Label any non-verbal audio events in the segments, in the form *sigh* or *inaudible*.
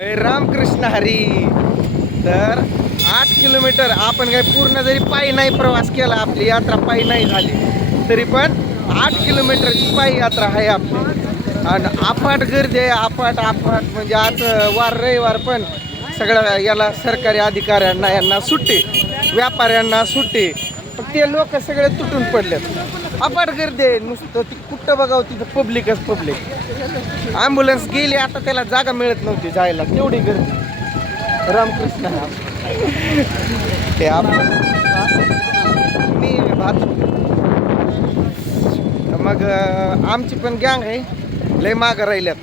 रामकृष्ण हरी. तर आठ किलोमीटर आपण काही पूर्ण जरी पायी नाही प्रवास केला आपली यात्रा पायी नाही झाली तरी पण आठ किलोमीटरची पायी यात्रा आहे आपली. आणि आपाट गर्दी आहे आपाट आपाट. म्हणजे आज वार रविवार पण सगळ्या याला सरकारी अधिकाऱ्यांना यांना सुट्टी व्यापाऱ्यांना सुट्टी. पण ते लोक सगळे तुटून पडलेत. अफाट गर्दी आहे. नुसतं ती कुठं बघावं तिथं पब्लिकच पब्लिक ॲम्ब्युलन्स गेली आता त्याला जागा मिळत नव्हती जायला. तेवढी गर्दी. रामकृष्ण ते आपण मी भात मग आमची पण गँग आहे. लय मागं राहिल्यात.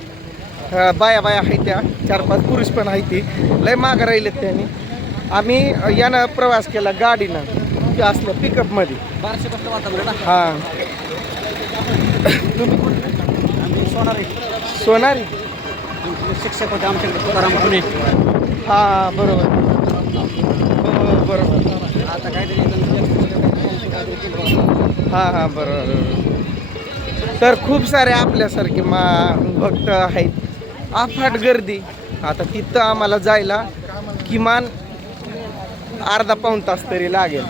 बाया बाया आहेत त्या. चार पाच पुरुष पण आहेत ती. लय मागं राहिलेत त्यांनी. आम्ही यानं प्रवास केला गाडीनं. ते असलं पिकअपमध्ये बाराशे पासून वातावरण ना? हां. तुम्ही आम्ही सोनारी. सोनारी? शिक्षक होते आमच्याकडे तुकाराम पुणे. हा बरोबर. हो बरोबर. आता काहीतरी हा हा बरोबर तर खूप सारे आपल्यासारखे मा भक्त आहेत. अफाट गर्दी. आता तिथं आम्हाला जायला किमान अर्धा पाऊण तास तरी लागेल.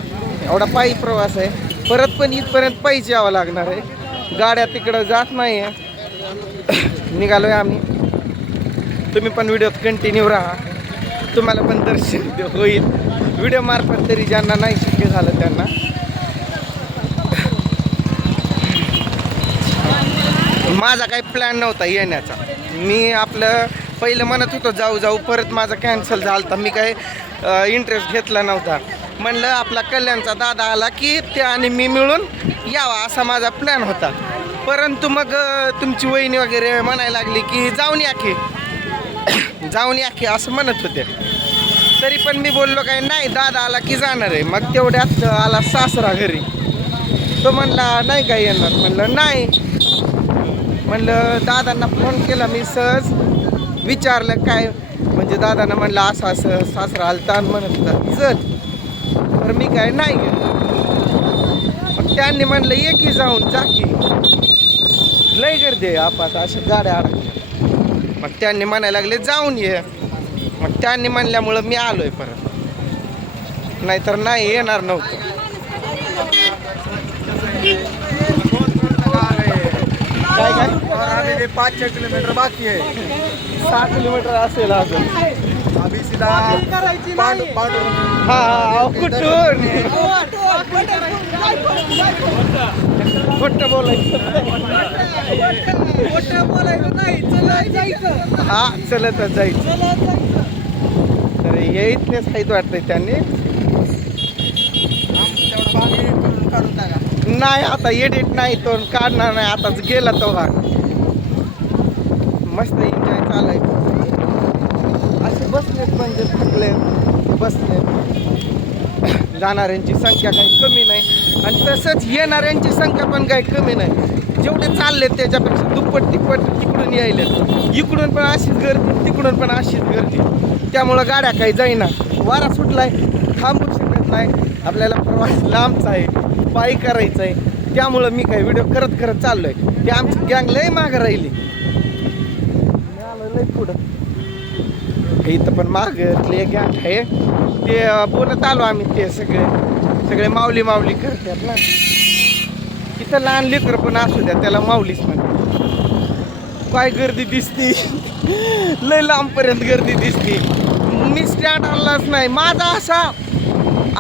एवढा पायी प्रवास आहे. परत पण इथपर्यंत पायीच यावं लागणार आहे. गाड्या तिकडं जात नाही आहे निघालोय आम्ही. तुम्ही पण व्हिडिओत कंटिन्यू राहा. तुम्हाला पण दर्शन होईल. व्हिडिओ मार्फत तरी ज्यांना नाही शक्य झालं त्यांना. माझा काही प्लॅन नव्हता येण्याचा. मी आपलं पहिलं म्हणत होतो जाऊ जाऊ परत माझा कॅन्सल झाला तर मी काही इंटरेस्ट घेतला नव्हता. म्हणलं आपला कल्याणचा दादा आला की ते आणि मी मिळून यावा असा माझा प्लॅन होता. परंतु मग तुमची वहिनी वगैरे म्हणायला लागली की जाऊन या की. *coughs* जाऊन या की असं म्हणत होते. तरी पण मी बोललो काय नाही दादा आला की जाणार आहे. मग तेवढ्यात आला सासरा घरी. तो म्हणला नाही काय येणार. म्हणलं नाही. म्हणलं दादांना फोन केला मी सहज. विचारलं काय? म्हणजे दादांना म्हणलं असं असं सासरा आलता म्हणत होता चल. तर मी काय नाही गेलो मग त्यांनी म्हणलं ये की जाऊन जा की. लय गर्दी आहे आपात अशा गाड्या अडकल्या मग त्यांनी म्हणायला लागले जाऊन ये. मग त्यांनी म्हणल्यामुळं मी आलोय परत. नाहीतर नाही येणार नव्हतं. काय काय? ते पाच छः किलोमीटर बाकी है सहा किलोमीटर असेल अजून. अभी सीधा पांडु पांडु हा चलतच जायचं. तर हे आहेत वाटतंय त्यांनी. नाही आता एडिट नाही तो काढणार नाही. आताच गेला तो भाग. मस्त असे पण जे थकले बसले. जाणाऱ्यांची संख्या काही कमी नाही आणि तसंच येणाऱ्यांची संख्या पण काही कमी नाही. जेवढे चालले त्याच्यापेक्षा दुप्पट तिप्पट तिकडून यायलेत. इकडून पण अशीच गर्दी तिकडून पण अशीच गर्दी. त्यामुळं गाड्या काही जाईना. वारा सुटलाय थांबू शकत नाही. आपल्याला प्रवास लांबचा आहे पायी करायचं आहे. त्यामुळं मी काही व्हिडिओ करत करत चाललोय. ते आमची गँग लय माग राहिली. मी आलो लय पुढं. इथं पण माग गँग आहे. ते बोलत आलो आम्ही ते सगळे. सगळे माऊली माऊली करतात ना. इथं लहान लेकर पण असू द्या त्याला माऊलीच म्हणतात. काय गर्दी दिसते. लय लांबपर्यंत गर्दी दिसते. मी स्टँड आणलाच नाही. माझा असा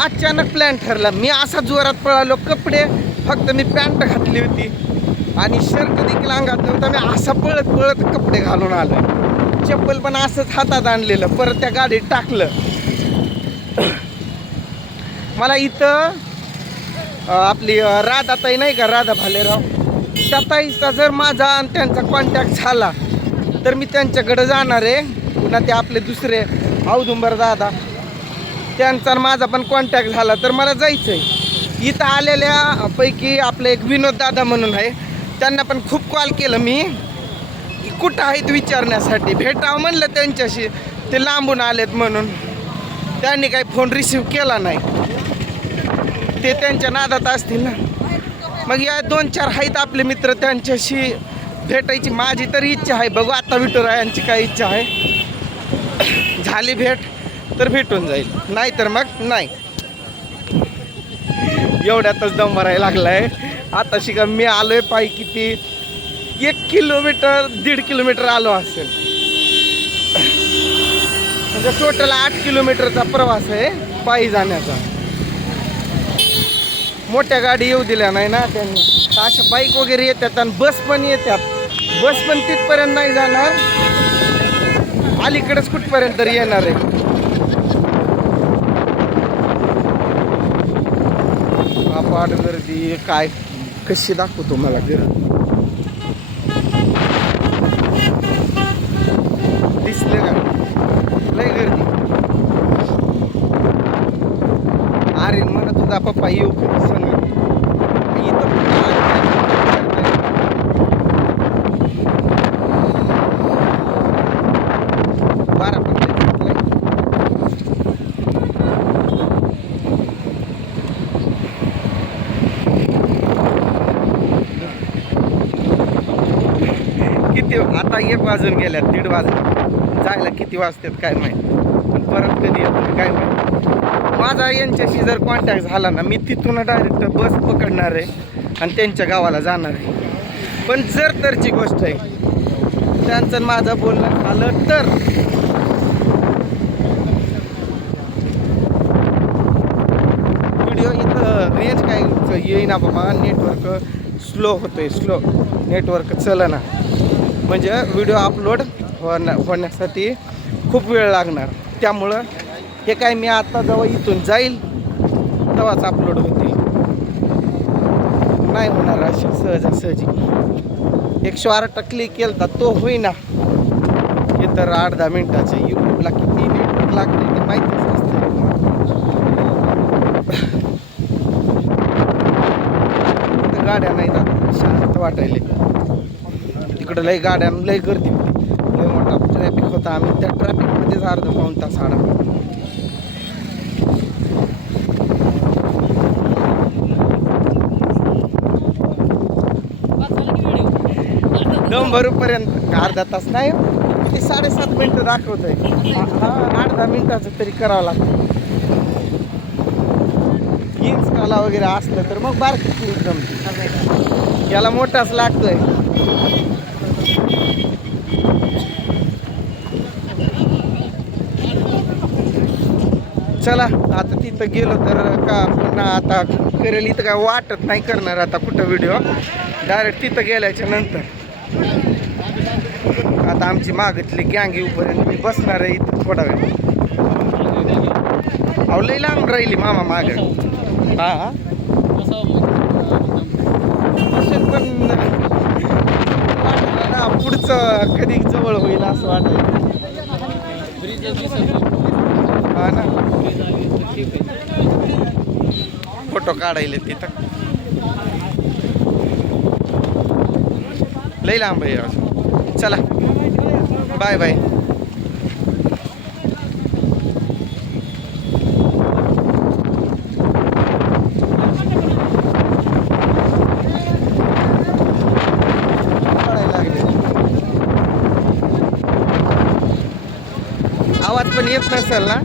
अचानक प्लॅन ठरला. मी असा जोरात पळालो कपडे फक्त मी पॅन्ट घातली होती. आणि शर्ट देखील अंगात नव्हता. मी असा पळत पळत कपडे घालून आलो चप्पल पण असंच हातात आणलेलं परत त्या गाडीत टाकलं. मला इथं आपली राधा राधाताई नाही का राधा भालेराव? त्या ताईचा जर माझा आणि त्यांचा कॉन्टॅक्ट झाला तर मी त्यांच्याकडं जाणार आहे. पुन्हा ते आपले दुसरे औदुंबर दादा त्यांचा आणि माझा पण कॉन्टॅक्ट झाला तर मला जायचं आहे इथं आलेल्या पैकी आपलं एक विनोद दादा म्हणून आहे. त्यांना पण खूप कॉल केलं मी. कुठं आहेत विचारण्यासाठी? भेटावं म्हणलं त्यांच्याशी. ते लांबून आलेत म्हणून. त्यांनी काही फोन रिसीव्ह केला नाही. ते त्यांच्या नादात असतील ना. मग या दोन चार आहेत आपले मित्र त्यांच्याशी भेटायची माझी तरी इच्छा आहे. बघू आता विठुरायांची काय इच्छा आहे. झाली भेट तर भेटून जाईल. नाही तर मग नाही. एवढ्यातच दम भरायला लागलाय. आता शिका मी आलोय पाय किती एक किलोमीटर दीड किलोमीटर आलो असेल. म्हणजे टोटल आठ किलोमीटरचा प्रवास आहे पायी जाण्याचा. मोठ्या गाडी येऊ दिल्या नाही ना त्यांनी. अशा बाईक वगैरे येतात आणि बस पण येतात. बस पण तिथपर्यंत नाही जाणार. अलीकडेच कुठपर्यंत तरी येणार आहे. गर्दी काय? कशी दाखवतो मला गर्दी मला तुझा होता पप्पा येऊ का इथं बारा किती आता एक वाजून गेल्यात दीड वाजून जायला किती वाजतात काय माहीत. पण परत कधी येतो काय माहीत. माझा यांच्याशी जर कॉन्टॅक्ट झाला ना मी तिथून डायरेक्ट बस पकडणार आहे आणि त्यांच्या गावाला जाणार आहे. पण जर तरची गोष्ट आहे त्यांचं माझं बोलणं झालं तर. व्हिडिओ इथं रेंज काय येईना बाबा नेटवर्क स्लो होतोय स्लो नेटवर्क चलना. म्हणजे व्हिडिओ अपलोड होण्या होण्यासाठी खूप वेळ लागणार. त्यामुळं हे काय मी आता जेव्हा इथून जाईल तेव्हाच अपलोड होतील. नाही होणार अशी सहजासहजी. एकशे आठ क्लिक केलं तर तो होईना. हे तर आठ दहा मिनिटाचे यूट्यूबला किती नेटवर्क लागते ते माहितीच असते गाड्या नाही जात शांत वाटायले. तिकडं लय गाड्या लय गर्दी होती. लय मोठा ट्रॅफिक होता आम्ही. त्या ट्रॅफिकमध्येच अर्धा पाऊन तास आडा. शंभर भरूपर्यंत अर्धा तास नाही हो. किती साडेसात मिनटं दाखवत आहे आठ दहा मिनिटाचं तरी करावं लागतं. हीच काला वगैरे असलं तर मग बारकी क्लिप जमते. याला मोठाच लागतोय. चला आता तिथं गेलो तर का पुन्हा आता करेल इथं काय वाटत नाही करणार आता कुठं व्हिडिओ डायरेक्ट तिथं गेल्याच्यानंतर. आता आमची मागितली गँग येऊपर्यंत मी बसणार आहे इथं थोडा वेळ अहो लई लांब राहिली मामा माग. हा पण ना पुढचं कधी जवळ होईल असं वाटत हा ना. फोटो काढायला तिथं. लई लांब आहे अजून चला. Bye bye. आवाज पण येत नसेल ना?